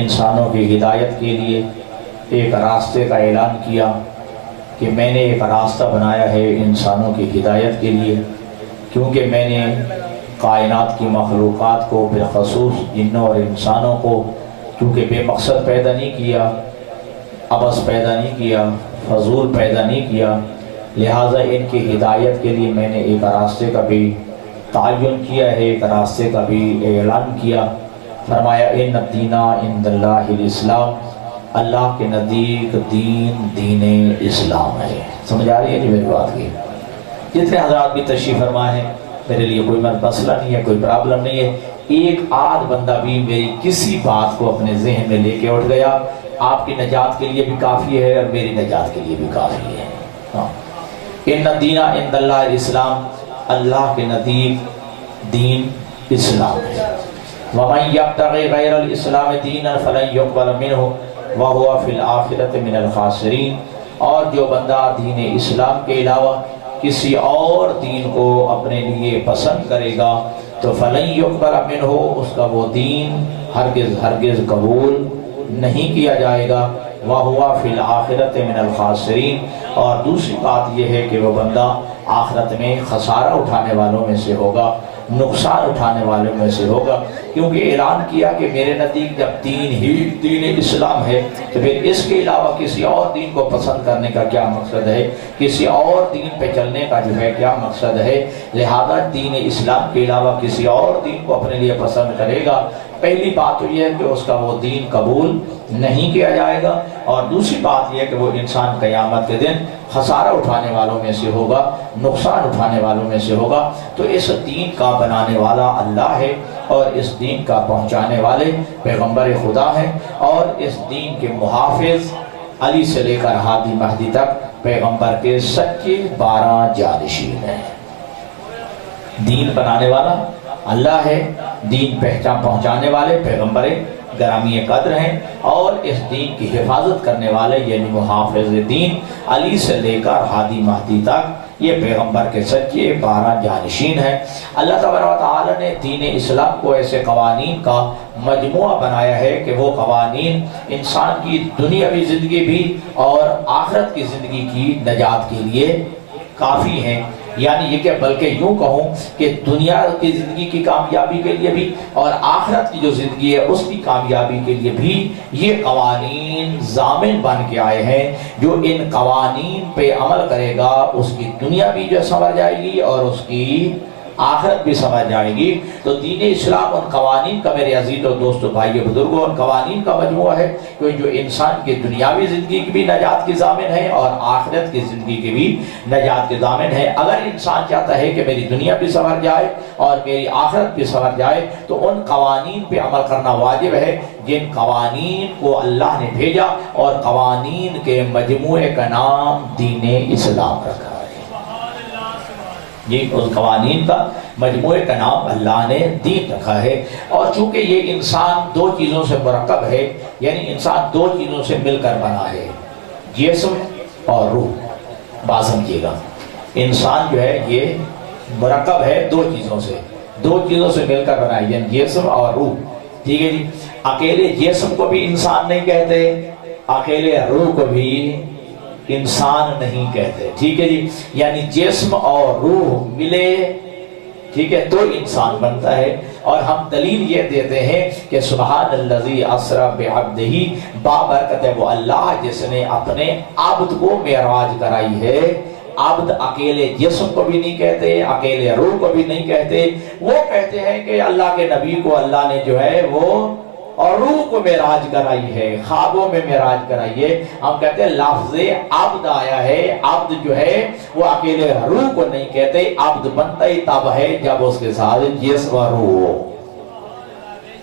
انسانوں کی ہدایت کے لیے ایک راستے کا اعلان کیا کہ میں نے ایک راستہ بنایا ہے انسانوں کی ہدایت کے لیے، کیونکہ میں نے کائنات کی مخلوقات کو بالخصوص جنوں اور انسانوں کو کیونکہ بے مقصد پیدا نہیں کیا، عبث پیدا نہیں کیا، فضول پیدا نہیں کیا، لہٰذا ان کی ہدایت کے لیے میں نے ایک راستے کا بھی تعین کیا ہے، ایک راستے کا بھی اعلان کیا۔ فرمایا ان الدین عند اللہ الاسلام، اللہ کے نزدیک دین اسلام ہے۔ سمجھ آ رہی ہے جی میری بات کی؟ جتنے حضرات بھی تشریف فرما ہے، میرے لیے کوئی مسئلہ نہیں ہے، کوئی پرابلم نہیں ہے۔ ایک آدھ بندہ بھی میری کسی بات کو اپنے ذہن میں لے کے اٹھ گیا، آپ کی نجات کے لیے بھی کافی ہے اور میری نجات کے لیے بھی کافی ہے۔ ان الدین عند اللہ الاسلام، اللہ کے نزدیک دین اسلام ہے۔ وَمَن يَبْتَغِ غَيْرَ الْإِسْلَامِ دِينًا فَلَن يُقْبَلَ مِنْهُ وَهُوَ فِي الْآخِرَةِ مِنَ الْخَاسِرِينَ، اور جو بندہ دین اسلام کے علاوہ کسی اور دین کو اپنے لیے پسند کرے گا تو فَلَن يُقْبَلَ مِنْهُ، اس کا وہ دین ہرگز قبول نہیں کیا جائے گا۔ وَهُوَ فِي الْآخِرَةِ مِنَ الْخَاسِرِينَ، اور دوسری بات یہ ہے کہ وہ بندہ آخرت میں خسارہ اٹھانے والوں میں سے ہوگا، نقصان اٹھانے والوں میں سے ہوگا، کیونکہ اعلان کیا کہ میرے نزدیک جب دین اسلام ہے تو پھر اس کے علاوہ کسی اور دین کو پسند کرنے کا کیا مقصد ہے، کسی اور دین پہ چلنے کا جو ہے کیا مقصد ہے۔ لہذا دین اسلام کے علاوہ کسی اور دین کو اپنے لیے پسند کرے گا، پہلی بات تو یہ ہے کہ اس کا وہ دین قبول نہیں کیا جائے گا، اور دوسری بات یہ ہے کہ وہ انسان قیامت کے دن خسارہ اٹھانے والوں میں سے ہوگا، نقصان اٹھانے والوں میں سے ہوگا۔ تو اس دین کا بنانے والا اللہ ہے، اور اس دین کا پہنچانے والے پیغمبر خدا ہیں، اور اس دین کے محافظ علی سے لے کر ہادی مہدی تک پیغمبر کے سچے 12 جانشین ہیں۔ دین بنانے والا اللہ ہے، دین پہچان پہنچانے والے پیغمبر گرامی قدر ہیں، اور اس دین کی حفاظت کرنے والے یعنی محافظ دین علی سے لے کر ہادی مہدی تک یہ پیغمبر کے سچے 12 جانشین ہیں۔ اللہ تبارک و تعالی نے دین اسلام کو ایسے قوانین کا مجموعہ بنایا ہے کہ وہ قوانین انسان کی دنیاوی زندگی بھی اور آخرت کی زندگی کی نجات کے لیے کافی ہیں۔ یعنی یہ کہ بلکہ یوں کہوں کہ دنیا کی زندگی کی کامیابی کے لیے بھی اور آخرت کی جو زندگی ہے اس کی کامیابی کے لیے بھی یہ قوانین ضامن بن کے آئے ہیں۔ جو ان قوانین پہ عمل کرے گا اس کی دنیا بھی جو سنور جائے گی اور اس کی آخرت بھی سمجھ جائے گی۔ تو دین اسلام ان قوانین کا، میرے عزیز و دوستو بھائیو بزرگوں، ان قوانین کا مجموعہ ہے کہ جو انسان کی دنیاوی زندگی کی بھی نجات کی ضامن ہے اور آخرت کی زندگی کی بھی نجات کی ضامن ہے۔ اگر انسان چاہتا ہے کہ میری دنیا بھی سنور جائے اور میری آخرت بھی سنور جائے تو ان قوانین پہ عمل کرنا واجب ہے جن قوانین کو اللہ نے بھیجا، اور قوانین کے مجموعے کا نام دین اسلام رکھا۔ جی، اس قوانین کا مجموعے کا نام اللہ نے دین رکھا ہے۔ اور چونکہ یہ انسان دو چیزوں سے مرکب ہے، یعنی انسان دو چیزوں سے مل کر بنا ہے، جسم اور روح۔ بات سمجھیے گا، انسان جو ہے یہ مرکب ہے دو چیزوں سے مل کر بنا ہے، یعنی جسم اور روح۔ ٹھیک ہے جی، اکیلے جسم کو بھی انسان نہیں کہتے، اکیلے روح کو بھی انسان نہیں کہتے۔ ٹھیک ہے جی، یعنی جسم اور روح ملے، ٹھیک ہے، تو انسان بنتا ہے۔ اور ہم دلیل یہ دیتے ہیں کہ سبحان الذی اسری بعبدہ، بابرکت ہے وہ اللہ جس نے اپنے عبد کو معراج کرائی ہے۔ عبد اکیلے جسم کو بھی نہیں کہتے، اکیلے روح کو بھی نہیں کہتے، وہ کہتے ہیں کہ اللہ کے نبی کو اللہ نے جو ہے وہ اور روح کو معراج کرائی ہے، خوابوں میں معراج کرائی ہے۔ ہم کہتے ہیں لفظ عبد آیا ہے، عبد جو ہے وہ اکیلے روح کو نہیں کہتے، عبد بنتا ہی تب ہے جب اس کے ساتھ جسم و روح ہو۔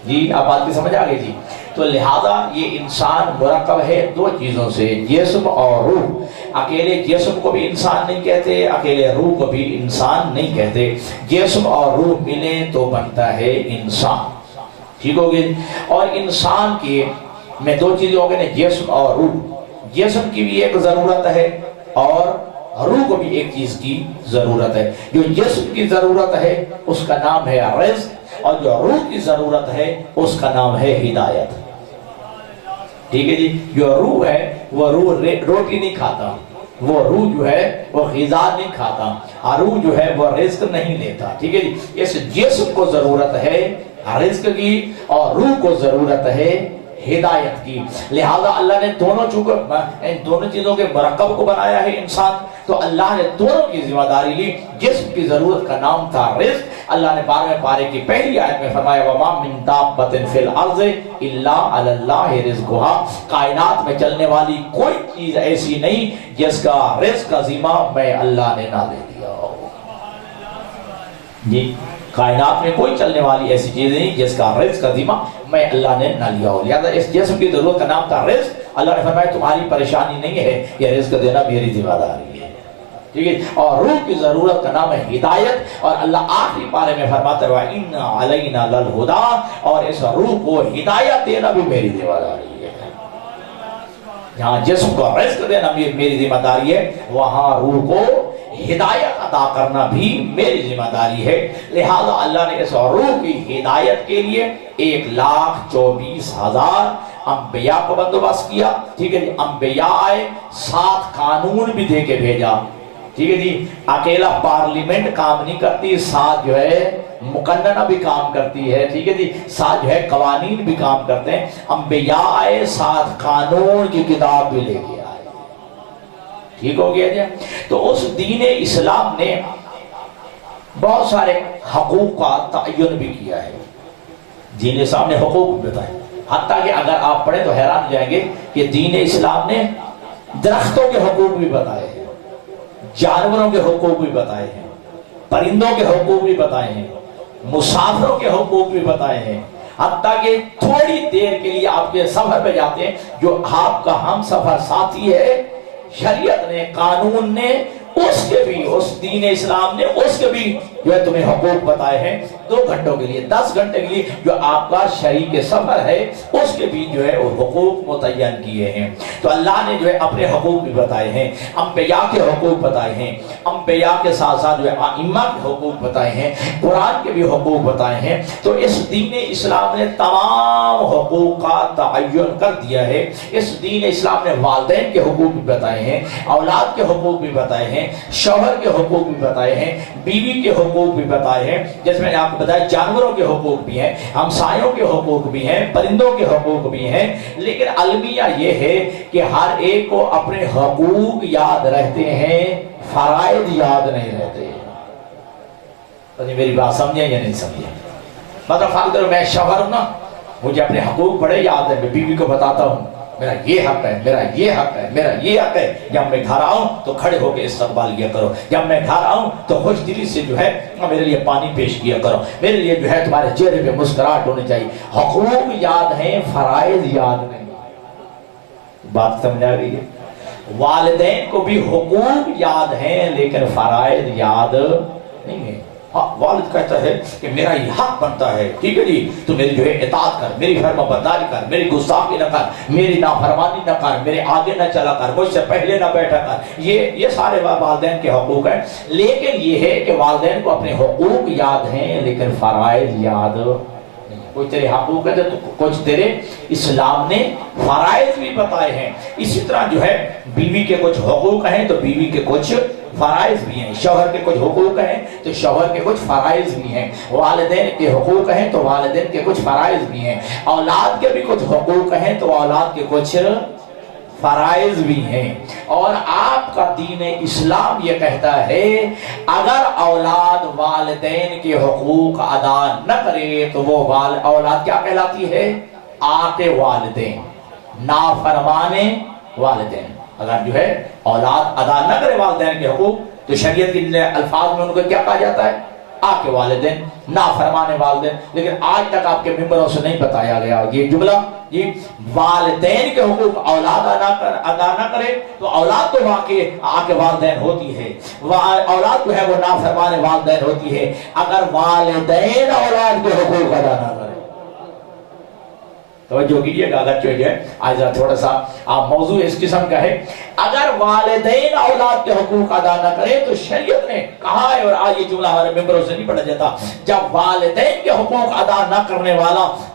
جی، اب بات کی سمجھ آ گئی جی؟ تو لہذا یہ انسان مرکب ہے دو چیزوں سے، جسم اور روح۔ اکیلے جسم کو بھی انسان نہیں کہتے، اکیلے روح کو بھی انسان نہیں کہتے، جسم اور روح ملیں تو بنتا ہے انسان۔ ٹھیک ہوگی؟ اور انسان کی میں دو چیزیں ہو گئے، جسم اور روح۔ جسم کی بھی ایک ضرورت ہے اور روح کو بھی ایک چیز کی ضرورت ہے۔ جو جسم کی ضرورت ہے اس کا نام ہے رزق، اور جو روح کی ضرورت ہے اس کا نام ہے ہدایت۔ ٹھیک ہے جی. جو روح ہے وہ روح روٹی نہیں کھاتا، وہ روح جو ہے وہ غذا نہیں کھاتا، روح جو ہے وہ رزق نہیں لیتا. ٹھیک ہے جی. اس جسم کو ضرورت ہے رزق کی اور روح کو ضرورت ہے ہدایت کی. لہذا اللہ نے دونوں چیزوں کے مرکب کو بنایا ہے انسان، تو اللہ نے دونوں کی ذمہ داری لی. جسم کی ضرورت کا نام تھا رزق. اللہ نے 12ویں پارے کی پہلی آیت میں فرمایا وَمَا مِن دَابَّةٍ فِي الْأَرْضِ إِلَّا عَلَى اللَّهِ رِزْقُهَا. کائنات میں چلنے والی کوئی چیز ایسی نہیں جس کا رزق کا ذمہ میں اللہ نے نہ لے دیا ہو. جی کائنات میں کوئی چلنے والی ایسی چیز نہیں جس کا رزق کا ذمہ میں اللہ نے نہ لیا ہو. لہذا اس جسم کی ضرورت کا نام تھا رزق. اللہ نے فرمایا تمہاری پریشانی نہیں ہے، یہ رزق دینا میری ذمہ داری ہے. ٹھیک ہے. اور روح کی ضرورت کا نام ہے ہدایت. اور اللہ آخری پارے میں فرماتا ہے وَإِنَّ عَلَيْنَا لَلْهُدَىٰ، اور اس روح کو ہدایت دینا بھی میری ذمہ داری ہے. جہاں جسم کو رزق دینا میری ذمہ داری ہے، وہاں روح کو ہدایت عطا کرنا بھی میری ذمہ داری ہے. لہذا اللہ نے اس روح کی ہدایت کے لیے 1,24,000 انبیاء کو بندوبست کیا. ٹھیک ہے جی. انبیاء آئے، 7 قانون بھی دے کے بھیجا. ٹھیک ہے جی. اکیلا پارلیمنٹ کام نہیں کرتی، ساتھ جو ہے مقننہ بھی کام کرتی ہے. ٹھیک ہے جی. ساتھ جو ہے قوانین بھی کام کرتے ہیں. انبیاء آئے، 7 قانون کی کتاب بھی لے کے آئے. ٹھیک ہو گیا جی. تو اس دین اسلام نے بہت سارے حقوق کا تعین بھی کیا ہے. دین اسلام نے حقوق بھی بتائے. حتیٰ کہ اگر آپ پڑھیں تو حیران ہو جائیں گے کہ دین اسلام نے درختوں کے حقوق بھی بتائے ہیں، جانوروں کے حقوق بھی بتائے ہیں، پرندوں کے حقوق بھی بتائے ہیں، مسافروں کے حقوق بھی بتائے ہیں. حتیٰ کہ تھوڑی دیر کے لیے آپ کے سفر پہ جاتے ہیں، جو آپ کا ہم سفر ساتھی ہے، شریعت نے، قانون نے اس کے بھی، اس دین اسلام نے اس کے بھی جو ہے تمہیں حقوق بتائے ہیں. 2 گھنٹوں کے لیے، 10 گھنٹے کے لیے جو آپ کا شریک سفر ہے اس کے بھی جو ہے وہ حقوق متعین کیے ہیں. تو اللہ نے جو ہے اپنے حقوق بھی بتائے ہیں، انبیاء کے حقوق بتائے ہیں، انبیاء کے ساتھ ساتھ جو ہے ائمہ کے حقوق بتائے ہیں، قرآن کے بھی حقوق بتائے ہیں. تو اس دین اسلام نے تمام حقوق کا تعین کر دیا ہے. اس دین اسلام نے والدین کے حقوق بھی بتائے ہیں، اولاد کے حقوق بھی بتائے ہیں، شوہر کے حقوق بھی بتائے ہیں، بیوی کے حقوق بھی بتائے ہیں. جس میں نے آپ کو بتایا جانوروں کے حقوق بھی ہیں، ہمسایوں کے حقوق بھی ہیں، پرندوں کے حقوق بھی ہیں. لیکن المیہ یہ ہے کہ ہر ایک کو اپنے حقوق یاد رہتے ہیں، فرائض یاد نہیں رہتے. تو میری بات سمجھیں یا نہیں سمجھیں؟ مطلب فرض کرو میں شوہر ہوں نا، مجھے اپنے حقوق بڑے یاد ہے. میں بیوی کو بتاتا ہوں میرا یہ حق ہے، میرا یہ حق ہے، میرا یہ حق ہے. جب میں گھر آؤں تو کھڑے ہو کے استقبال کیا کرو. جب میں گھر آؤں تو خوش دلی سے جو ہے میرے لیے پانی پیش کیا کرو. میرے لیے جو ہے تمہارے چہرے پہ مسکراہٹ ہونی چاہیے. حقوق یاد ہیں، فرائض یاد نہیں. بات سمجھ آ رہی ہے؟ والدین کو بھی حقوق یاد ہیں لیکن فرائض یاد نہیں ہے. والد کہتا ہے کہ میرا یہ حق بنتا ہے، ٹھیک ہے جی، تو میری جو ہے اطاعت کر، میری فرما برداری کر، میری گستاخی نہ کر، میری نافرمانی نہ کر، میرے آگے نہ چلا کر، مجھ سے پہلے نہ بیٹھا کر. یہ سارے والدین کے حقوق ہیں. لیکن یہ ہے کہ والدین کو اپنے حقوق یاد ہیں لیکن فرائض یاد نہیں. کوئی تیرے حقوق ہے تو کچھ تیرے اسلام نے فرائض بھی بتائے ہیں. اسی طرح جو ہے بیوی کے کچھ حقوق ہیں تو بیوی کے کچھ فرائض بھی ہیں، شوہر کے کچھ حقوق ہیں تو شوہر کے کچھ فرائض بھی ہیں، والدین کے حقوق ہیں تو والدین کے کچھ فرائض بھی ہیں، اولاد کے بھی کچھ حقوق ہیں تو اولاد کے کچھ فرائض بھی ہیں. اور آپ کا دین اسلام یہ کہتا ہے اگر اولاد والدین کے حقوق ادا نہ کرے تو وہ اولاد کیا کہلاتی ہے؟ آتے والدین، نافرمان والدین. اگر جو ہے اولاد ادا نہ کرے والدین کے حقوق تو شریعت کے الفاظ میں ان کو کیا کہا جاتا ہے؟ آپ کے والدین، نافرمان والدین. لیکن آج تک آپ کے ممبروں سے نہیں بتایا گیا یہ جملہ. یہ والدین کے حقوق اولاد ادا نہ کرے تو اولاد تو واقعی آپ کے والدین ہوتی ہے، اولاد جو ہے وہ نافرمان والدین ہوتی ہے اگر والدین اولاد کے حقوق ادا نہ کرے. توجہ کیجئے گا. اگر جو ہے آج ذرا تھوڑا سا آپ موضوع اس قسم کا ہے، اگر والدین اولاد کے حقوق ادا نہ کرے تو شریعت نے کہا ہے، اور آج یہ جملہ ہمارے ممبروں سے نہیں پڑھا جاتا، جب والدین کے حقوق ادا نہ کرنے والا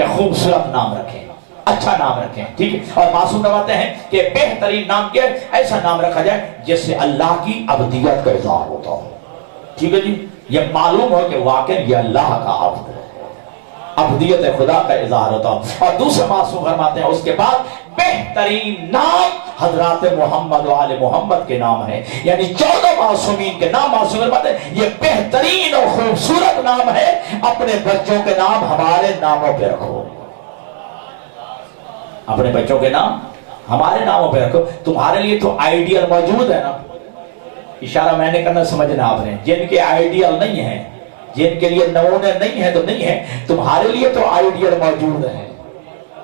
کہ خوبصورت نام رکھیں، اچھا نام رکھیں، ٹھیک ہے. اور معصوم فرماتے ہیں کہ بہترین نام کیا ہے؟ ایسا نام رکھا جائے جس سے اللہ کی عبدیت کا اظہار ہوتا ہو. ٹھیک ہے جی، یہ معلوم ہو کہ واقعی یہ اللہ کا عبد ہے، عبدیت خدا کا اظہار ہوتا ہو. اور دوسرے معصوم فرماتے ہیں اس کے بعد بہترین نام حضرات محمد و آل محمد کے نام ہے. یعنی 14 معصومین کے نام معصوم فرماتے ہیں یہ بہترین اور خوبصورت نام ہے. اپنے بچوں کے نام ہمارے ناموں پہ رکھو، اپنے بچوں کے نام ہمارے ناموں پہ رکھو. تمہارے لیے تو آئیڈیل موجود ہے نا، اشارہ میں نے کرنا سمجھنا آپ نے. جن کے آئیڈیل نہیں ہیں، جن کے لیے نمونے نہیں ہیں تو نہیں ہیں، تمہارے لیے تو آئیڈیل موجود ہے.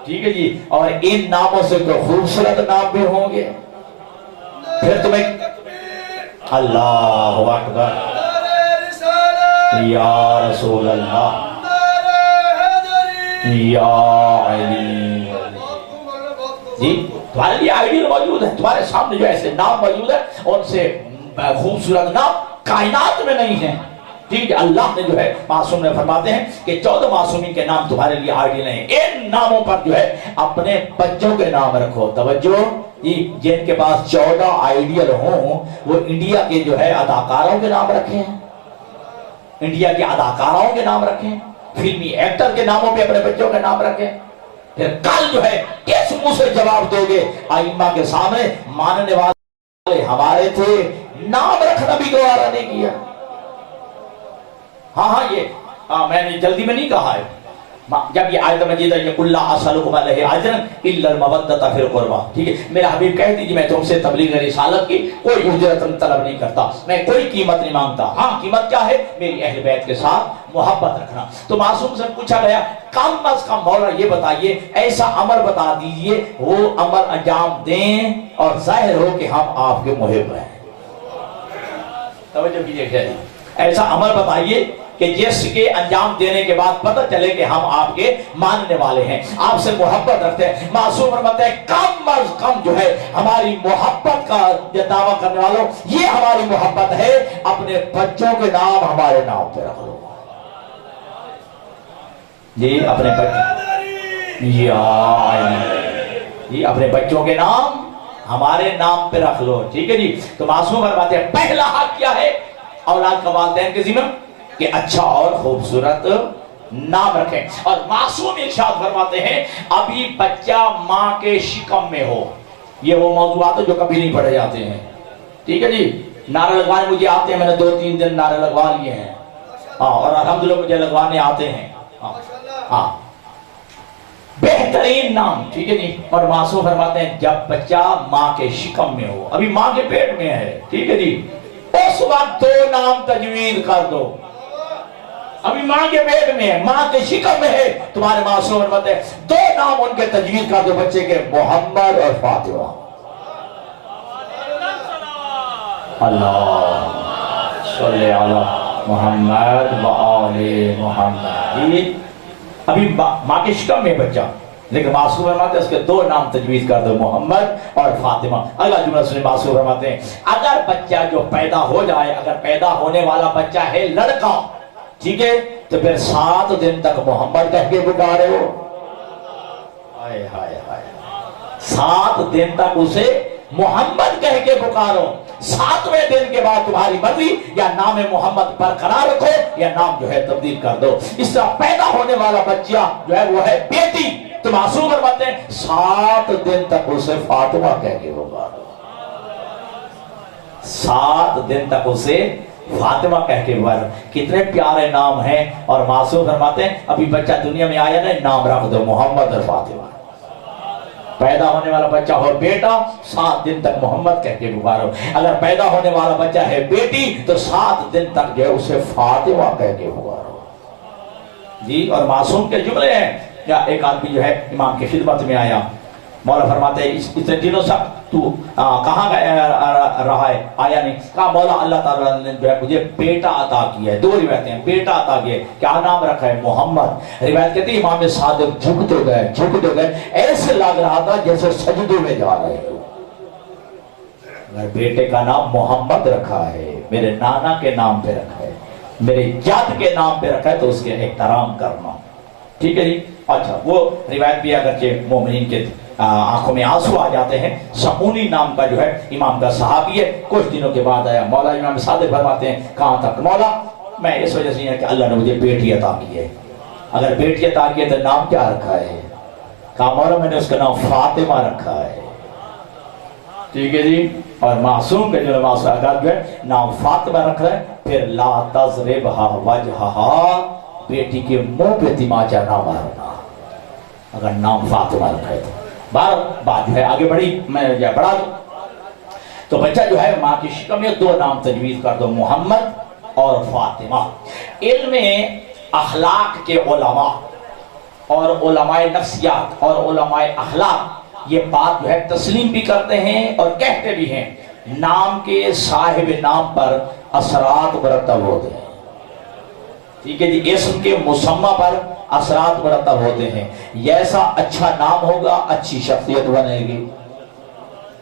ٹھیک ہے جی. اور ان ناموں سے کوئی خوبصورت نام بھی ہوں گے. پھر تمہیں اللہ اکبر، یا رسول اللہ، یا علی جی. تمہارے لیے آئیڈیل موجود ہے، تمہارے سامنے جو ایسے نام موجود ہے ان سے خوبصورت نام کائنات میں نہیں ہے. ٹھیک ہے. اللہ نے جو ہے معصوم نے فرماتے ہیں کہ 14 معصومین کے نام تمہارے لیے آئیڈیل ہیں. ان ناموں پر جو ہے اپنے بچوں کے نام رکھو. توجہ، جن کے پاس 14 آئیڈیل ہوں وہ انڈیا کے جو ہے اداکاروں کے نام رکھیں، انڈیا کے اداکاروں کے نام رکھیں، فلمی ایکٹر کے ناموں پہ اپنے بچوں کے نام رکھیں. پھر کل جو ہے کس منہ سے جواب دو گے ائمہ کے سامنے؟ ماننے والے ہمارے تھے، نام رکھنا بھی گوارا نہیں کیا. ہاں یہ میں نے جلدی میں نہیں کہا ہے. جب یہ آیت مجید ہے کہ اللہ اسألکم علیہ اجرا الا المودۃ فی القربى، ٹھیک ہے، میرا حبیب کہہ دیجیے میں تم سے تبلیغ رسالت کی کوئی اجرت طلب نہیں کرتا، میں کوئی قیمت نہیں مانگتا. ہاں قیمت کیا ہے؟ میری اہل بیت کے ساتھ محبت رکھنا. تو معصوم سے پوچھا گیا کم از کم مولا یہ بتائیے ایسا عمل بتا دیجئے وہ عمل انجام دیں اور ظاہر ہو کہ ہم آپ کے محب ہیں. توجہ کیجئے خیر، ایسا عمل بتائیے کہ جس کے انجام دینے کے بعد پتہ چلے کہ ہم آپ کے ماننے والے ہیں، آپ سے محبت رکھتے ہیں. معصوم فرماتے ہیں کم از کم جو ہے ہماری محبت کا دعویٰ کرنے والوں، یہ ہماری محبت ہے، اپنے بچوں کے نام ہمارے نام پہ رکھ لو. جی اپنے بچوں، جی اپنے بچوں کے نام ہمارے نام پہ رکھ لو. ٹھیک ہے جی. تو معصوم فرماتے ہیں پہلا حق کیا ہے اولاد کا والدین کے ذمہ؟ کہ اچھا اور خوبصورت نام رکھیں. اور معصوم ارشاد فرماتے ہیں ابھی بچہ ماں کے شکم میں ہو، یہ وہ موضوعات جو کبھی نہیں پڑھے جاتے ہیں. ٹھیک ہے جی. نعرے لگوانے مجھے آتے ہیں، میں نے 2-3 دن نعرے لگوا لیے ہیں. ہاں اور الحمدللہ مجھے لگوانے آتے ہیں. ہاں بہترین نام. ٹھیک ہے جی. اور معصوم فرماتے ہیں جب بچہ ماں کے شکم میں ہو، ابھی ماں کے پیٹ میں ہے، ٹھیک ہے جی، اس وقت 2 نام تجویز کر دو. ابھی ماں کے پیٹ میں ہے، ماں کے شکم میں ہے، تمہارے معصوم فرماتے ہیں 2 نام ان کے تجویز کر دو بچے کے، محمد اور فاطمہ. اللہ صلی علی محمد و آل محمد. ابھی ماں کے شکم میں بچہ، لیکن معصوم فرماتے ہیں اس کے 2 نام تجویز کر دو، محمد اور فاطمہ. اگلا جملہ سنیں. معصوم فرماتے ہیں اگر بچہ جو پیدا ہو جائے، اگر پیدا ہونے والا بچہ ہے لڑکا، ٹھیک ہے، تو پھر 7 دن تک محمد کہہ کے پکارو. ہائے ہائے ہائے، 7 دن تک اسے محمد کہہ کے پکارو. 7ویں دن کے بعد تمہاری مرضی، یا نام محمد برقرار رکھو یا نام جو ہے تبدیل کر دو. اس طرح پیدا ہونے والا بچہ جو ہے وہ ہے بیٹی، تو معصوم فرماتے ہیں 7 دن تک اسے فاطمہ کہہ کے پکارو. 7 دن تک اسے فاطمہ کہہ کے پکارو. کتنے پیارے نام ہیں. اور معصوم فرماتے ہیں ابھی بچہ دنیا میں آیا نا، نام رکھ دو محمد اور فاطمہ. پیدا ہونے والا بچہ ہو بیٹا، 7 دن تک محمد کہہ کے پکارو. اگر پیدا ہونے والا بچہ ہے بیٹی تو 7 دن تک جو ہے اسے فاطمہ کہہ کے پکارو. جی. اور معصوم کے جملے ہیں. یا ایک آدمی جو ہے امام کی خدمت میں آیا، مولا فرماتے ہیں اتنے دنوں سے تو کہاں رہا ہے؟ آیا نہیں. کہا مولا اللہ تعالیٰ نے جو ہے مجھے بیٹا عطا کیا ہے. 2 روایتیں ہیں، بیٹا عطا کیا ہے. کیا نام رکھا ہے؟ محمد. روایت کہتی ہے امام صادق جھکتے گئے، ایسے لگ رہا تھا جیسے سجدے میں جا رہے ہو. اگر بیٹے کا نام محمد رکھا ہے، میرے نانا کے نام پہ رکھا ہے، میرے جد کے نام پہ رکھا ہے، تو اس کے احترام کرنا. ٹھیک ہے جی. اچھا وہ روایت بھی اگرچہ مومنین کے آنکھوں میں آنسو آ جاتے ہیں، سمونی نام کا جو ہے امام کا صحابی ہے، کچھ دنوں کے بعد آیا، مولا امام صادق فرماتے ہیں کہاں تک مولا میں اس وجہ سے نہیں ہے کہ اللہ نے مجھے بیٹی عطا کی ہے، اگر بیٹی عطا کی ہے تو نام کیا رکھا ہے؟ کہا مولا میں نے اس کا نام فاطمہ رکھا ہے، ٹھیک ہے جی، اور معصوم کے جو معصوم جو ہے نام فاطمہ رکھا ہے، پھر لا تضربھا وجہہا، بیٹی کے منہ پہ تماچا نہ مارنا، اگر نام فاطمہ رکھا ہے تو بات جو ہے آگے بڑھی، میں بڑھا دوں تو بچہ جو ہے ماں کی شکم میں دو نام تجویز کر دو، محمد اور فاطمہ۔ علم اخلاق کے علماء اور علماء نفسیات اور علماء اخلاق یہ بات جو ہے تسلیم بھی کرتے ہیں اور کہتے بھی ہیں، نام کے صاحب نام پر اثرات مرتب ہوتے ہیں، ٹھیک ہے جی، اسم کے مسمى پر اثرات مرتب ہوتے ہیں، جیسا اچھا نام ہوگا اچھی شخصیت بنے گی،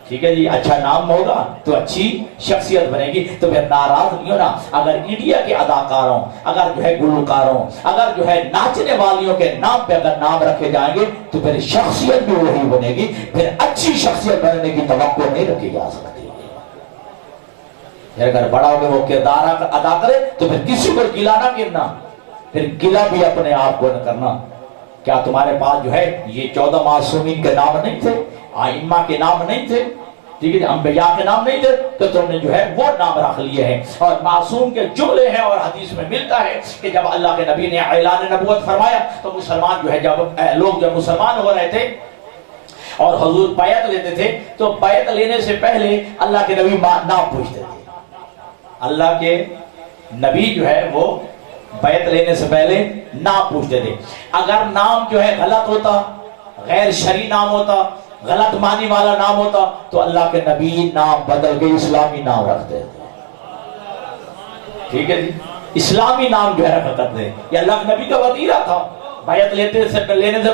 ٹھیک ہے جی، اچھا نام ہوگا تو اچھی شخصیت بنے گی، تو پھر ناراض نہیں ہونا اگر انڈیا کے اداکاروں، اگر جو ہے گلوکاروں، اگر جو ہے ناچنے والیوں کے نام پہ اگر نام رکھے جائیں گے تو پھر شخصیت بھی وہی بنے گی، پھر اچھی شخصیت بننے کی توقع نہیں رکھی جا سکتی۔ اگر بڑا ہو کے وہ کردار ادا کرے تو پھر کسی کو گلا نہ کرنا، پھر گلا بھی اپنے آپ کو نہ کرنا۔ کیا تمہارے پاس جو ہے یہ 14 معصومین کے نام نہیں تھے، ائمہ کے نام نہیں تھے، ٹھیک ہے، انبیاء کے نام نہیں تھے، تو تم نے جو ہے وہ نام رکھ لیے ہیں، اور معصوم کے جملے ہیں، اور حدیث میں ملتا ہے کہ جب اللہ کے نبی نے اعلان نبوت فرمایا تو مسلمان جو ہے جب مسلمان ہو رہے تھے اور حضور بیعت لیتے تھے تو بیعت لینے سے پہلے اللہ کے نبی نام پوچھتے تھے، اللہ کے نبی جو ہے وہ بیعت لینے سے پہلے نام پوچھتے تھے، اگر نام جو ہے غلط ہوتا، غیر شرعی نام ہوتا، غلط معنی والا نام ہوتا تو اللہ کے نبی نام بدل کے اسلامی نام رکھتے تھے، ٹھیک ہے جی، اسلامی نام جو ہے رکھا کرتے، یہ اللہ کے نبی کا وطیرہ تھا، بیعت لینے سے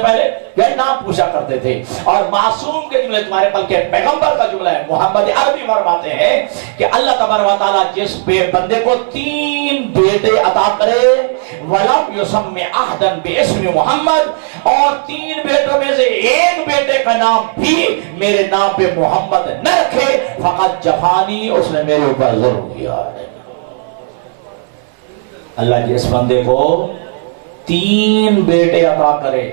پہلے یہ نام پوچھا کرتے تھے۔ اور معصوم کے جملے تمہارے بلکہ پیغمبر کا جملہ ہے، محمد عربی فرماتے ہیں کہ اللہ تبارک و تعالیٰ جس بندے کو 3 بیٹے عطا کرے وَلَمْ يُسَمِّ أَحْدًا بِاسْمِ محمد، اور 3 بیٹوں میں سے ایک بیٹے کا نام بھی میرے نام پہ محمد نہ رکھے، فقط جفانی، اس نے میرے اوپر ظلم کیا ہے۔ اللہ جس بندے کو 3 بیٹے عطا کرے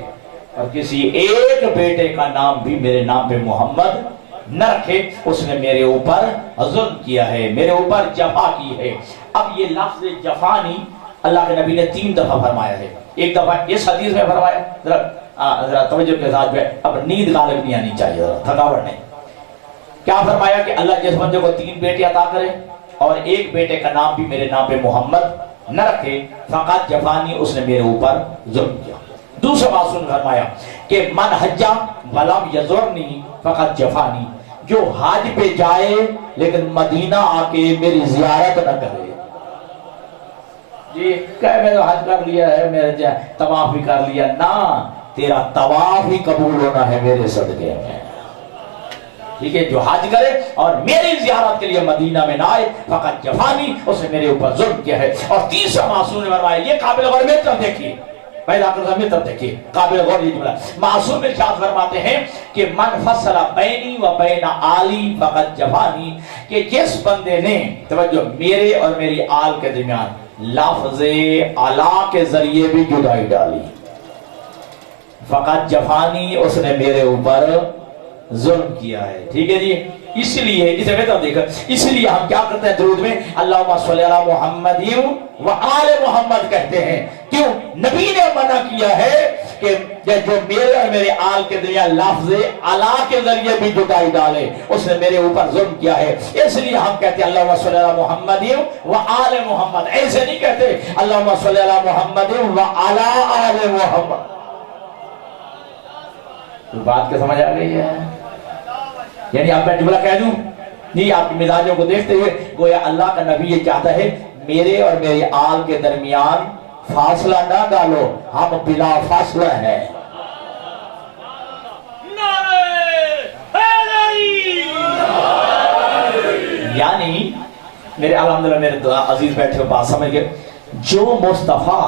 اور کسی ایک بیٹے کا نام بھی میرے نام پہ محمد نہ رکھے، اس نے میرے اوپر ظلم کیا ہے، میرے اوپر جفا کی ہے۔ اب یہ لفظ جفانی اللہ کے نبی نے 3 دفعہ فرمایا ہے، ایک دفعہ اس حدیث میں فرمایا، ذرا توجہ کے ساتھ جو ہے، اب نیند غالب نہیں آنی چاہیے، تھکاوٹ نہیں، کیا فرمایا کہ اللہ جس بندے کو 3 بیٹے عطا کرے اور ایک بیٹے کا نام بھی میرے نام پہ محمد نہ رکھے، فقط جفانی، اس نے میرے اوپر ظلم کیا۔ دوسرا معصوم نے فرمایا کہ من حجا ولم یزرنی فقط جفانی، جو حج پہ جائے لیکن مدینہ آ کے میری زیارت نہ کرے، جی کہ میں نے حج کر لیا ہے، میرے طواف بھی کر لیا، نہ، تیرا طواف ہی قبول ہونا ہے میرے صدقے میں، ٹھیک ہے، جو حج کرے اور میری زیارت کے لیے مدینہ میں نہ آئے فقط جفانی، اس نے میرے اوپر ظلم کیا ہے۔ اور تیسرا معصوم نے فرمایا، یہ قابل غور میں طرف دیکھیے، پہلا کرتا میں طرف دیکھیے، قابل غور یہ جملہ، معصوم ارشاد فرماتے ہیں کہ من فصل بینی و بین آلی فقط جفانی، کہ جس بندے نے توجہ میرے اور میری آل کے درمیان لفظ علا کے ذریعے بھی جدائی ڈالی، فقط جفانی، اس نے میرے اوپر ظلم کیا ہے، ٹھیک ہے جی۔ اس لیے اسے بہتر دیکھا، اس لیے ہم کیا کرتے ہیں درود میں اللہم صلی علی محمد و آل محمد کہتے ہیں، کیوں؟ نبی نے منع کیا ہے کہ جو میرے اور میرے آل کے درمیان لفظ علا کے ذریعے بھی جدائی ڈالے، اس نے میرے اوپر ظلم کیا ہے، اس لیے ہم کہتے ہیں اللہم صلی علی محمد و آل محمد، ایسے نہیں کہتے اللہم صلی علی محمد و علی آل محمد۔ بات کے سمجھ آ گئی ہے؟ یعنی آپ میں جملہ کہہ دوں نہیں، آپ کی مزاجوں کو دیکھتے ہوئے گویا اللہ کا نبی یہ چاہتا ہے میرے اور میرے آل کے درمیان فاصلہ نہ ڈالو، ہم بلا فاصلہ ہیں۔ یعنی میرے الحمدللہ میرے عزیز بیٹھے ہو بات سمجھ گئے، جو مصطفیٰ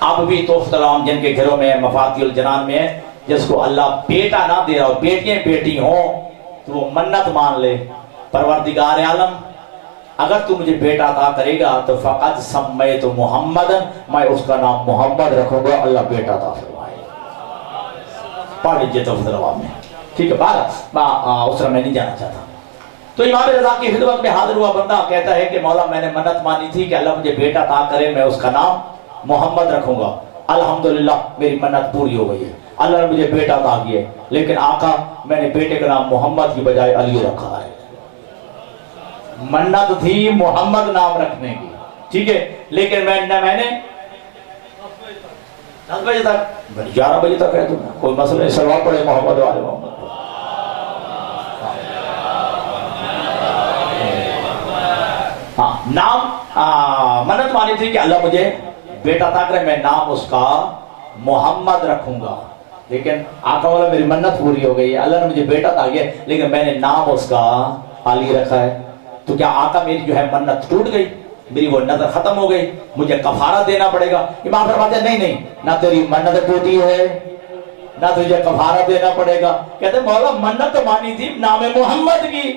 اب بھی توفتلام جن کے گھروں میں مفاتیح الجنان میں ہے، جس کو اللہ بیٹا نہ دے رہا ہو، بیٹیاں بیٹی ہوں تو وہ منت مان لے، پروردگار عالم اگر تو مجھے بیٹا عطا کرے گا تو فقط سمیت محمد، میں اس کا نام محمد رکھوں گا، اللہ بیٹا عطا فرمائے۔ پڑھ لیجئے توفتلام میں، ٹھیک ہے؟ اس طرح میں نہیں جانا چاہتا۔ تو امام رضا کی خدمت میں حاضر ہوا بندہ کہتا ہے کہ مولا میں نے منت مانی تھی کہ اللہ مجھے بیٹا عطا کرے، میں اس کا نام محمد رکھوں گا، الحمدللہ میری منت پوری ہو گئی ہے، اللہ نے مجھے بیٹا عطا کیا، لیکن آقا میں نے بیٹے کا نام محمد کی بجائے علی رکھا ہے۔ منت تھی محمد نام رکھنے کی، ٹھیک ہے، لیکن میں نے 10 بجے تک 11 بجے تک ہے، تو کوئی مسئلہ نہیں، صلوات پڑھے محمد والے محمد۔ ہاں، نام منت مانی تھی کہ اللہ مجھے بیٹا عطا کرے، میں نام اس کا محمد رکھوں گا، لیکن آقا والا میری منت پوری ہو گئی ہے، اللہ نے مجھے بیٹا عطا کیا لیکن میں نے نام اس کا علی رکھا ہے۔ تو کیا آقا میری جو ہے منت ٹوٹ گئی، میری وہ نظر ختم ہو گئی، مجھے کفارہ دینا پڑے گا؟ امام فرماتے ہیں نہیں، نہ تیری منت ٹوٹی ہے نہ تجھے کفارہ دینا پڑے گا۔ کہتے ہیں مولا منت مانی تھی نام محمد کی،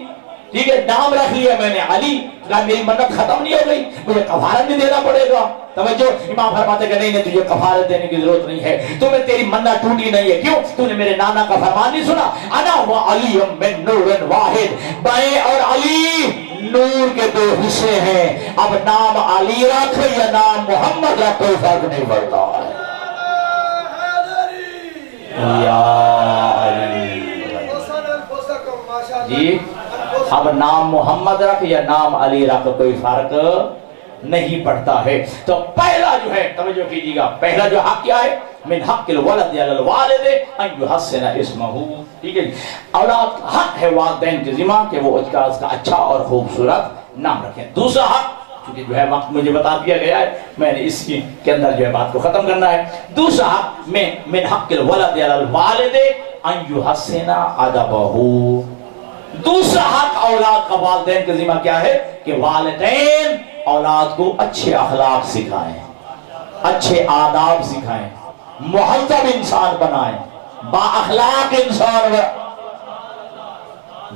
ٹھیک ہے، نام رکھ لیا میں نے علی، کہا میری منت ختم نہیں ہو گئی، مجھے کفارہ نہیں دینا پڑے گا؟ توجہ، امام فرماتے کہ نہیں، تجھے کفارہ دینے کی ضرورت نہیں ہے، تمہیں تیری منت ٹوٹی نہیں ہے، کیوں؟ تو نے میرے نانا کا فرمان نہیں سنا، انا و علی من نور واحد، بائیں اور علی نور کے دو حصے ہیں، اب نام علی رکھ یا نام محمد رکھ کوئی فرق نہیں پڑتا ہے۔ یا علی جی، اب نام محمد رکھ یا نام علی رکھ کوئی فرق نہیں پڑتا ہے۔ تو پہلا جو ہے، توجہ کیجیے گا، پہلا جو حق کیا ہے؟ من حق الولد علی الوالد ان یحسن اسمہ، ٹھیک ہے، اولاد حق ہے والدین کے ذمہ کہ وہ اس کا اچھا اور خوبصورت نام رکھیں۔ دوسرا حق، کیونکہ جو ہے وقت مجھے بتا دیا گیا ہے، میں نے اس کے اندر جو ہے بات کو ختم کرنا ہے۔ دوسرا حق میں من حق الولد علی الوالد ان یحسن ادبہ، دوسرا حق اولاد کا والدین کے ذمہ کیا ہے کہ والدین اولاد کو اچھے اخلاق سکھائیں، اچھے آداب سکھائیں، مہذب انسان بنائیں، با اخلاق انسان،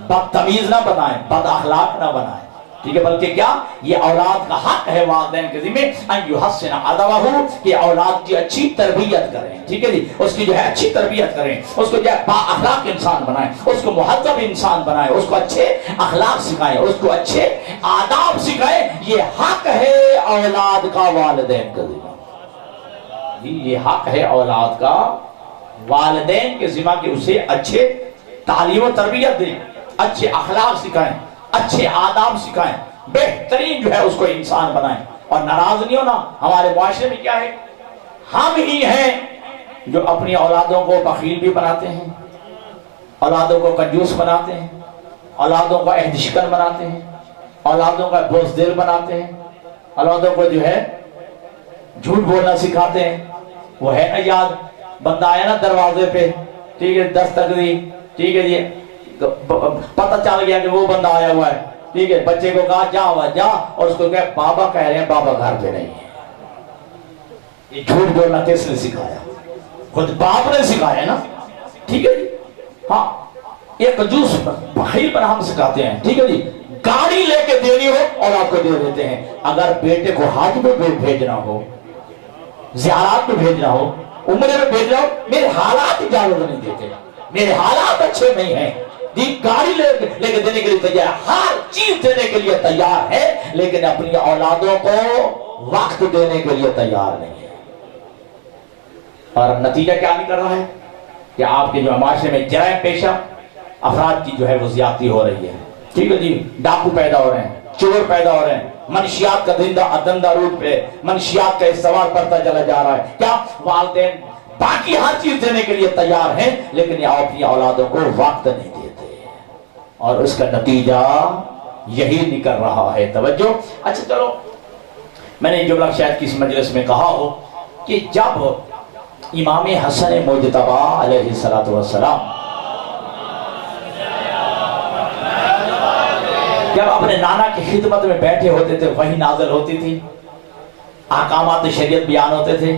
بدتمیز نہ بنائیں، بد اخلاق نہ بنائیں، ٹھیک ہے، بلکہ کیا، یہ اولاد کا حق ہے والدین کے ذمہ ان یحسن ادبہ، کہ اولاد کی اچھی تربیت کریں، ٹھیک ہے جی، اس کی جو ہے اچھی تربیت کریں، اس کو جو ہے با اخلاق انسان بنائیں، اس کو مہذب انسان بنائیں، اس کو اچھے اخلاق سکھائیں، اس کو اچھے آداب سکھائیں، یہ حق ہے اولاد کا والدین کے ذمہ، یہ حق ہے اولاد کا والدین کے ذمہ کہ اسے اچھے تعلیم و تربیت دیں، اچھے اخلاق سکھائیں، اچھے آداب سکھائیں، بہترین جو ہے اس کو انسان بنائیں۔ اور ناراض نہیں ہونا، ہمارے معاشرے میں کیا ہے، ہم ہی ہیں جو اپنی اولادوں کو بخیل بھی بناتے ہیں، اولادوں کو کنجوس بناتے ہیں، اولادوں کو عہد شکن بناتے ہیں، اولادوں کا بزدل بناتے ہیں، اولادوں کو جو ہے جھوٹ بولنا سکھاتے ہیں۔ وہ ہے نا یاد، بندہ آیا نا دروازے پہ، ٹھیک ہے، دستک دی، ٹھیک ہے جی، پتہ چل گیا کہ وہ بندہ آیا ہوا ہے، ٹھیک ہے، بچے کو کہا جا ہوا جا، اور اس کو کہا بابا کہہ رہے ہیں بابا گھر پہ نہیں ہے۔ یہ جھوٹ بولنا کس نے سکھایا؟ خود باپ نے سکھایا نا، ٹھیک ہے جی، ہاں، یہ کنجوس بخیل پر ہم سکھاتے ہیں، ٹھیک ہے جی، گاڑی لے کے دینی ہو اولاد کو دے دیتے ہیں، اگر بیٹے کو حج پہ بھیجنا ہو، زیارات پہ بھیجنا ہو، عمرے میں بھیجنا ہو، میرے حالات اجازت نہیں دیتے، میرے حالات اچھے نہیں ہیں، گاڑی لے کے دینے کے لیے تیار، ہر چیز دینے کے لیے تیار ہے، لیکن اپنی اولادوں کو وقت دینے کے لیے تیار نہیں ہے۔ اور نتیجہ کیا نکل رہا ہے کہ آپ کے جو معاشرے میں جرائم پیشہ افراد کی جو ہے وہ زیادتی ہو رہی ہے، ٹھیک ہے جی، ڈاکو پیدا ہو رہے ہیں، چور پیدا ہو رہے ہیں، منشیات کا دندہ روٹ پہ منشیات کا استعمال کرتا چلا جا رہا ہے۔ کیا والدین باقی ہر چیز دینے کے لیے تیار ہیں، لیکن یہ اپنی اولادوں کو وقت نہیں دیتے، اور اس کا نتیجہ یہی نکل رہا ہے۔ توجہ، اچھا چلو، میں نے جملہ شاید کسی مجلس میں کہا ہو کہ جب امام حسن مجتبی علیہ السلام جب اپنے نانا کی خدمت میں بیٹھے ہوتے تھے، وحی نازل ہوتی تھی، احکامات شریعت بیان ہوتے تھے،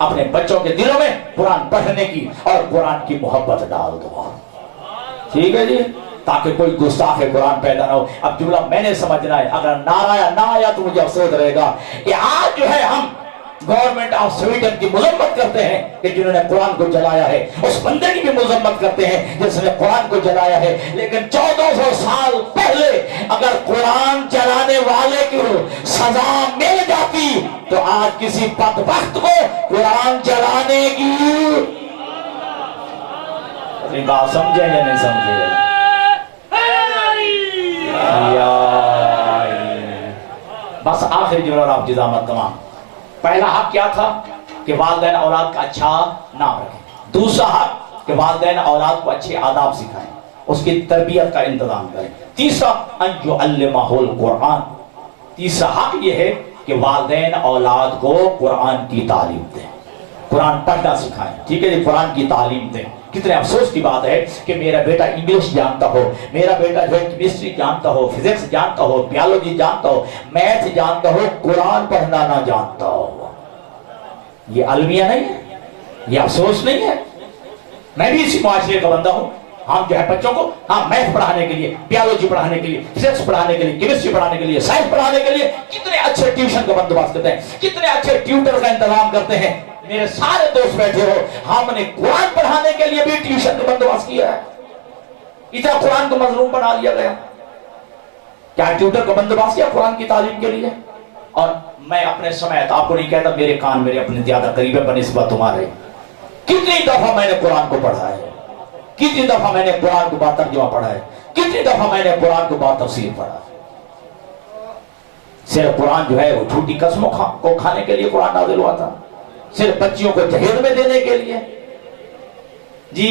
اپنے بچوں کے دلوں میں قرآن پڑھنے کی اور قرآن کی محبت ڈال دو، ٹھیک ہے جی، تاکہ کوئی گستاخ قرآن پیدا نہ ہو۔ اب جملہ میں نے سمجھنا ہے، اگر نہ آیا تو مجھے افسوس رہے گا کہ آج جو ہے ہم گورنمنٹ آف سویڈن کی مذمت کرتے ہیں کہ جنہوں نے قرآن کو جلایا ہے، اس بندے کی بھی مذمت کرتے ہیں جس نے قرآن کو جلایا ہے، لیکن 1400 سال پہلے اگر قرآن جلانے والے کو سزا مل جاتی تو آج کسی بدبخت کو قرآن جلانے کی بات سمجھے یا نہیں سمجھے؟ بس آخری جملہ اور آپ جزامت تمام۔ پہلا حق کیا تھا کہ والدین اولاد کا اچھا نام رکھیں، دوسرا حق کہ والدین اولاد کو اچھے آداب سکھائیں، اس کی تربیت کا انتظام کریں، تیسرا ان یعلمہ القرآن، تیسرا حق یہ ہے کہ والدین اولاد کو قرآن کی تعلیم دیں، قرآن پڑھنا سکھائیں، ٹھیک ہے جی، قرآن کی تعلیم دیں۔ کتنے افسوس کی بات ہے کہ میرا بیٹا انگلش جانتا ہو، میرا بیٹا جو ہے کیمسٹری جانتا ہو، فزکس جانتا ہو، بیالوجی جانتا ہو، میتھ جانتا ہو، قرآن پڑھنا نہ جانتا ہو۔ یہ المیہ نہیں ہے، یہ افسوس نہیں ہے۔ میں بھی اسی معاشرے کا بندہ ہوں۔ ہم جو ہے بچوں کو میتھ پڑھانے کے لیے، بیالوجی پڑھانے کے لیے، فزکس پڑھانے کے لیے، کیمسٹری پڑھانے کے لیے، سائنس پڑھانے کے لیے کتنے اچھے ٹیوشن کا بندوبست کرتے ہیں، کتنے اچھے ٹیوٹر کا انتظام کرتے ہیں۔ میرے سارے دوست بیٹھے ہو، ہم نے قرآن پڑھانے کے لیے بھی ٹیوشن کا بندوبست کیا ہے، اتنا قرآن کو مظلوم بنا لیا گیا۔ کیا ٹیوٹر کا بندوبست کیا قرآن کی تعلیم کے لیے؟ اور میں اپنے سمیت آپ کو نہیں کہتا، میرے کان میرے اپنے زیادہ قریب ہے بنسبت تمہارے، کتنی دفعہ میں نے قرآن کو پڑھا ہے، کتنی دفعہ میں نے قرآن کو با ترجمہ پڑھا ہے، کتنی دفعہ میں نے قرآن کو با تفسیر پڑھا ہے۔ صرف قرآن جو ہے وہ جھوٹی قسموں کو کھانے کے لیے قرآن نازل ہوا تھا، صرف بچیوں کو جہیز میں دینے کے لیے؟ جی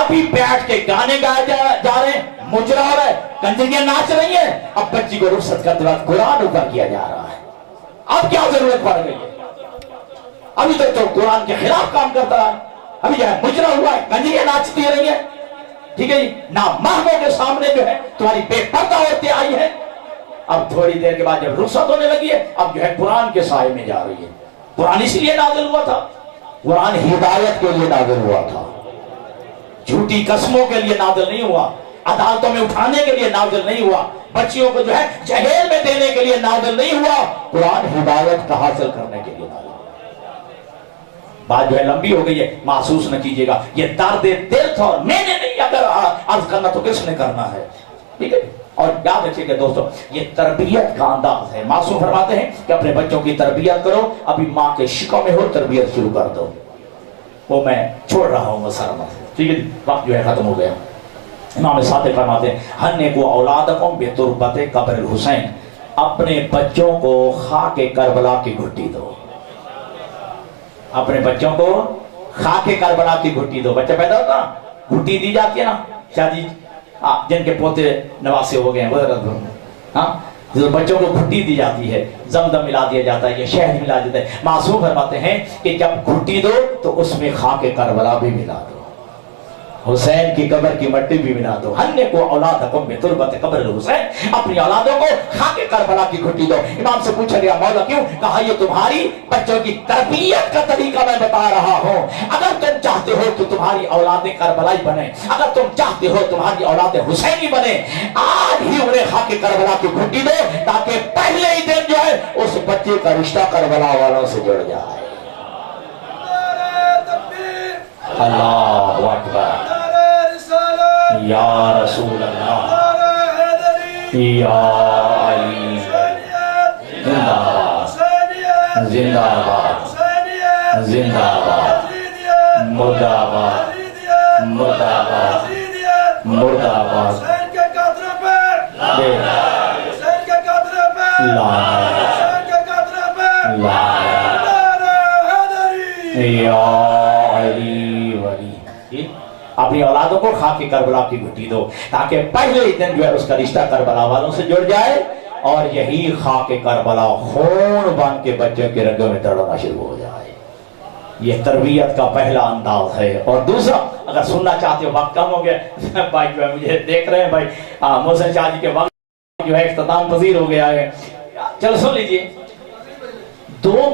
ابھی بیٹھ کے گانے گائے جا رہے ہیں، مجرا ہو رہا ہے، کنجریاں ناچ رہی ہیں، اب بچی کو رخصت کرتے وقت قرآن اوپر کیا جا رہا ہے۔ اب کیا ضرورت پڑ گئی ہے؟ ابھی تک تو قرآن کے خلاف کام کرتا ہے، ابھی جو ہے مجرا ہوا ہے، کنجریاں ناچتی رہی ہیں، ٹھیک ہے جی، نامحرموں کے سامنے جو ہے تمہاری بے پردہ عورتیں آئی ہیں۔ اب تھوڑی دیر کے بعد جب رخصت ہونے لگی ہے، اب جو ہے قرآن کے سائے میں جا رہی ہے۔ قرآن اس لیے نازل ہوا تھا، قرآن ہدایت کے لیے نازل ہوا تھا، جھوٹی قسموں کے لیے نازل نہیں ہوا، عدالتوں میں اٹھانے کے لیے نازل نہیں ہوا، بچیوں کو جو ہے جہیز میں دینے کے لیے نازل نہیں ہوا، قرآن ہدایت کا حاصل کرنے کے لیے نازل ہوا۔ بات جو ہے لمبی ہو گئی ہے، محسوس نہ کیجیے گا، یہ درد دل تھا، اور میں نے نہیں، اگر عرض کرنا تو کس نے کرنا ہے، ٹھیک ہے۔ اور یاد رکھیے کہ دوستو یہ تربیت کا انداز ہے۔ معصوم فرماتے ہیں کہ اپنے بچوں کی تربیت کرو، ابھی ماں کے شکم میں ہو تربیت شروع کر دو۔ وہ میں چھوڑ رہا ہوں مسلمہ سے، ٹھیک ہے، وقت جو ہے ختم ہو گیا۔ امام صادق فرماتے ہیں ہنِّکُوا اولادکم بتربۃ قبر الحسین، اپنے بچوں کو خاک کربلا کی گھٹی دو، اپنے بچوں کو خاک کربلا کی گھٹی دو۔ بچہ پیدا ہوتا گھٹی دی جاتی ہے نا، شادی جن کے پوتے نواسے ہو گئے ہیں، ہاں بچوں کو گھٹی دی جاتی ہے، زمزم ملا دیا جاتا ہے، یہ شہد ملا دیتا ہے۔ معصوم فرماتے ہیں کہ جب گھٹی دو تو اس میں خاک کربلا بھی ملا دو، حسین کی قبر کی مٹی بھی ملا دو۔ ہنِّکُوا اولادکم بتربۃ قبر الحسین، اپنی اولادوں کو خاک کربلا کی گھٹی دو۔ امام سے پوچھا گیا مولا کیوں؟ کہا یہ تمہاری بچوں کی تربیت کا طریقہ میں بتا رہا ہوں۔ اگر تم چاہتے ہو کہ تمہاری اولادیں کربلائی بنے، اگر تم چاہتے ہو تمہاری اولادیں حسینی بنے، آج ہی انہیں خاک کربلا کی گھٹی دو، تاکہ پہلے ہی دن جو ہے اس بچے کا رشتہ کربلا والوں سے جڑ جائے۔ اللہ اکبر، یا رسول اللہ، یا علی، زندہ باد، زندہ باد، زندہ باد، مردہ آباد، مردہ آباد، مردہ آباد، یا علی ولی، اپنی اولادوں کو خاک کربلا کی گھٹی دو، تاکہ پہلے ہی دن جو ہے اس کا رشتہ کربلا والوں سے جڑ جائے، اور یہی خاک کربلا خون بن کے بچوں کے رگوں میں دوڑنا شروع ہو جائے۔ یہ تربیت کا پہلا انداز ہے۔ اور دوسرا، اگر سننا چاہتے ہو، وقت کم ہو گیا بھائی، جو ہے مجھے دیکھ رہے ہیں بھائی محسن شاہ جی کے وقت جو ہے اختتام پذیر ہو گیا ہے، چلو سن لیجئے 2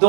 2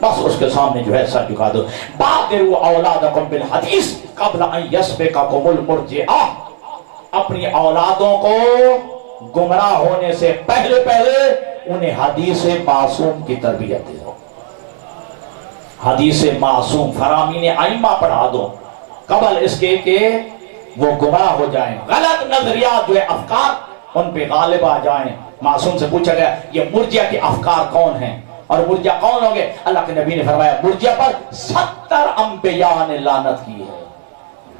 بس اس کے سامنے جو ہے سر جھکا دو. بادروا اولادکم بالحدیث قبل ان یسبقکم المرجعہ، اپنی اولادوں کو گمراہ ہونے سے پہلے انہیں حدیث معصوم کی تربیت دے دو. حدیث معصوم فرامین ائمہ پڑھا دو قبل اس کے کہ وہ گمراہ ہو جائیں، غلط نظریات جو ہے افکار ان پہ غالب آ جائیں. معصوم سے پوچھا گیا یہ مرجع کے افکار کون ہیں اور مرجع کون ہوں گے؟ اللہ کے نبی نے فرمایا مرجع پر 70 انبیاء نے لعنت کی ہے.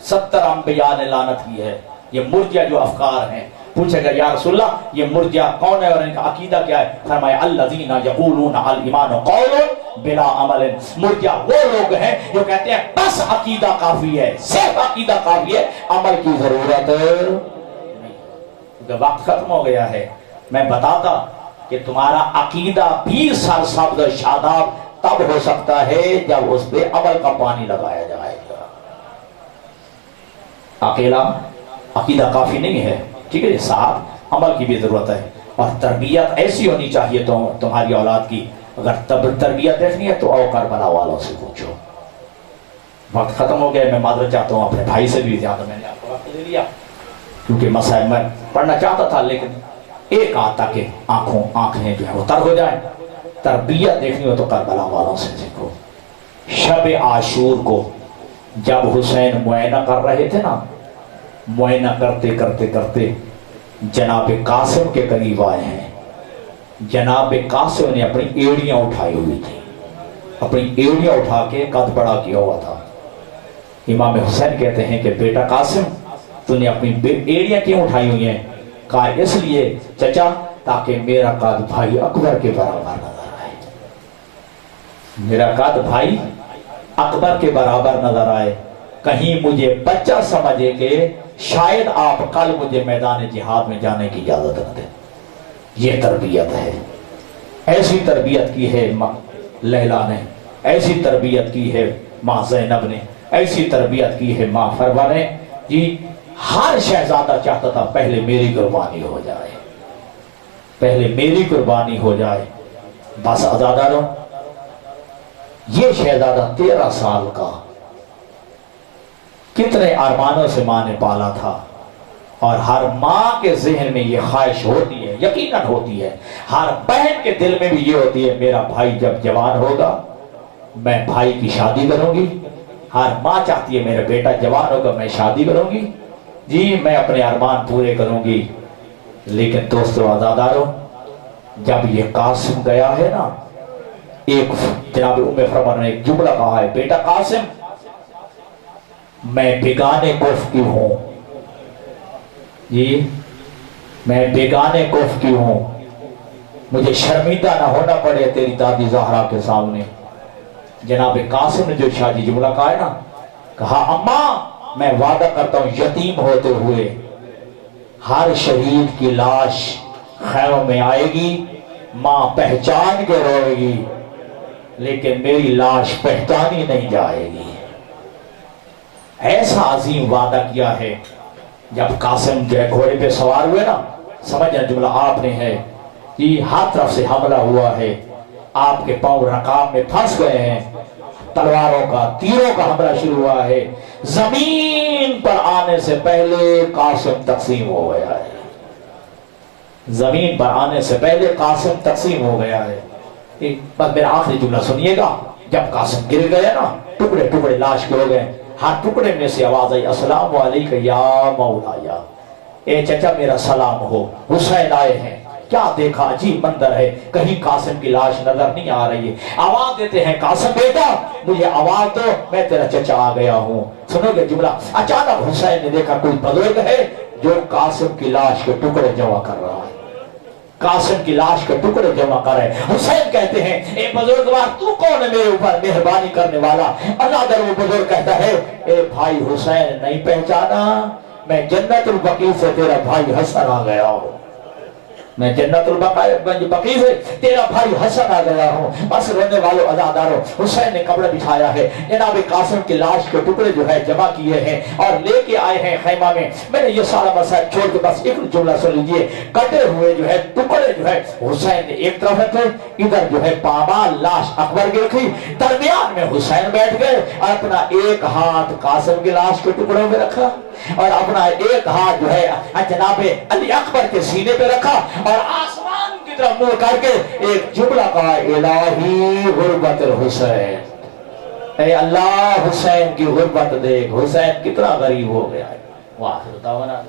70 انبیاء نے لعنت کی ہے. یہ مرجع جو افکار ہیں. پوچھا گیا یا رسول اللہ یہ مرجع کون ہے اور ان کا عقیدہ کیا ہے؟ فرمایا الذین یقولون الایمان قول بلا عمل. مرجع وہ لوگ ہیں جو کہتے ہیں بس عقیدہ کافی ہے، صرف عقیدہ کافی ہے، عمل کی ضرورت نہیں. وقت ختم ہو گیا ہے. میں بتاتا کہ تمہارا عقیدہ بھی سرسبز و شاداب تب ہو سکتا ہے جب اس پہ عمل کا پانی لگایا جائے گا. اکیلا عقیدہ کافی نہیں ہے، ٹھیک ہے، ساتھ عمل کی بھی ضرورت ہے. اور تربیت ایسی ہونی چاہیے تمہاری اولاد کی. اگر تربیت دیکھنی ہے تو او کربلا والوں سے پوچھو. وقت ختم ہو گیا. میں معذرت چاہتا ہوں اپنے بھائی سے بھی، زیادہ میں نے آپ کو وقت دے لیا کیونکہ مسائل میں پڑھنا چاہتا تھا لیکن ایک آتا کہ آنکھیں جو ہے وہ تر ہو جائیں. تربیت دیکھنی ہو تو کربلا والوں سے سیکھو. شب عاشور کو جب حسین معائنہ کر رہے تھے نا، معائنہ کرتے کرتے کرتے جناب قاسم کے قریب آئے ہیں. جناب قاسم نے اپنی ایڑیاں اٹھائی ہوئی تھی، اپنی ایڑیاں اٹھا کے قد بڑا کیا ہوا تھا. امام حسین کہتے ہیں کہ بیٹا قاسم تو نے اپنی ایڑیاں کیوں اٹھائی ہوئی ہیں؟ کہا اس لیے چچا تاکہ میرا قد بھائی اکبر کے برابر نظر آئے. میرا قد بھائی اکبر کے برابر نظر آئے. کہیں مجھے بچہ سمجھے کہ شاید آپ کل مجھے میدان جہاد میں جانے کی اجازت نہ دیں. یہ تربیت ہے. ایسی تربیت کی ہے ماں لیلا نے، ایسی تربیت کی ہے ماں زینب نے، ایسی تربیت کی ہے ماں فروا نے. جی ہر شہزادہ چاہتا تھا پہلے میری قربانی ہو جائے، پہلے میری قربانی ہو جائے. بس عزاداروں، یہ شہزادہ 13 سال کا کتنے ارمانوں سے ماں نے پالا تھا. اور ہر ماں کے ذہن میں یہ خواہش ہوتی ہے، یقیناً ہوتی ہے، ہر بہن کے دل میں بھی یہ ہوتی ہے میرا بھائی جب جوان ہوگا میں بھائی کی شادی کروں گی. ہر ماں چاہتی ہے میرا بیٹا جوان ہوگا میں شادی کروں گی، جی میں اپنے ارمان پورے کروں گی. لیکن دوستو عزاداروں، جب یہ قاسم گیا ہے نا، ایک جناب ام فرمان نے ایک جملہ کہا ہے، بیٹا قاسم میں بیگانے کف کی ہوں، جی میں بیگانے کف کی ہوں، مجھے شرمندہ نہ ہونا پڑے تیری دادی زہرا کے سامنے. جناب قاسم نے جو شادی جملہ کہا ہے نا، کہا اماں میں وعدہ کرتا ہوں یتیم ہوتے ہوئے ہر شہید کی لاش خیموں میں آئے گی، ماں پہچان کے روئے گی، لیکن میری لاش پہچانی نہیں جائے گی. ایسا عظیم وعدہ کیا ہے. جب قاسم جو ہے گھوڑے پہ سوار ہوئے نا، سمجھنا جملہ آپ نے ہے، یہ ہر طرف سے حملہ ہوا ہے، آپ کے پاؤں رکاب میں پھنس گئے ہیں، تلواروں کا تیروں کا حملہ شروع ہوا ہے. زمین پر آنے سے پہلے قاسم تقسیم ہو گیا ہے. زمین پر آنے سے پہلے قاسم تقسیم ہو گیا ہے. بس میرا آخری جملہ سنیے گا. جب قاسم گر گئے نا، ٹکڑے ٹکڑے لاش کے ہو گئے، ہر ٹکڑے میں سے آواز آئی السلام علیکہ یا مولایا، اے چچا میرا سلام ہو، حسین آئے ہیں. کیا دیکھا عجیب منظر ہے، کہیں قاسم کی لاش نظر نہیں آ رہی ہے. آواز دیتے ہیں قاسم بیٹا مجھے آواز دو، میں تیرا چچا آ گیا ہوں. سنو گے جملہ، اچانک حسین نے دیکھا کوئی بزرگ ہے جو قاسم کی لاش کے ٹکڑے جمع کر رہا ہے، قاسم کی لاش کے ٹکڑے جمع کر رہے. حسین کہتے ہیں اے بزرگوار تو کون ہے میرے اوپر مہربانی کرنے والا؟ ادھر وہ بزرگ کہتا ہے اے بھائی حسین نہیں پہچانا، میں جنت البقیع سے تیرا بھائی حسن آ گیا ہوں. میں جنت البقیع سے تیرا بھائی حسن آ گیا ہوں، بس رونے والوں عزاداروں، حسین نے کپڑا بچھایا ہے، جناب قاسم کی لاش کے ٹکڑے جو ہے جمع کیے ہیں اور لے کے آئے ہیں خیمہ میں۔ میں نے یہ سارا مسائل چھوڑ کے بس ایک جملہ سن لیجئے، کٹے ہوئے جو ہے ٹکڑے جو ہے حسین نے ایک طرف رکھے، ادھر جو ہے پامال لاش اکبر کی رکھی، درمیان میں حسین بیٹھ گئے اور اپنا ایک ہاتھ قاسم کی لاش کے ٹکڑوں میں رکھا اور اپنا ایک ہاتھ جو ہے جناب علی اکبر کے سینے پہ رکھا اور آسمان کی طرف منہ کر کے ایک جملہ کہا، الہی غربت الحسین، اے اللہ حسین کی غربت دیکھ، حسین کتنا غریب ہو گیا ہے۔ وآخر دعوانا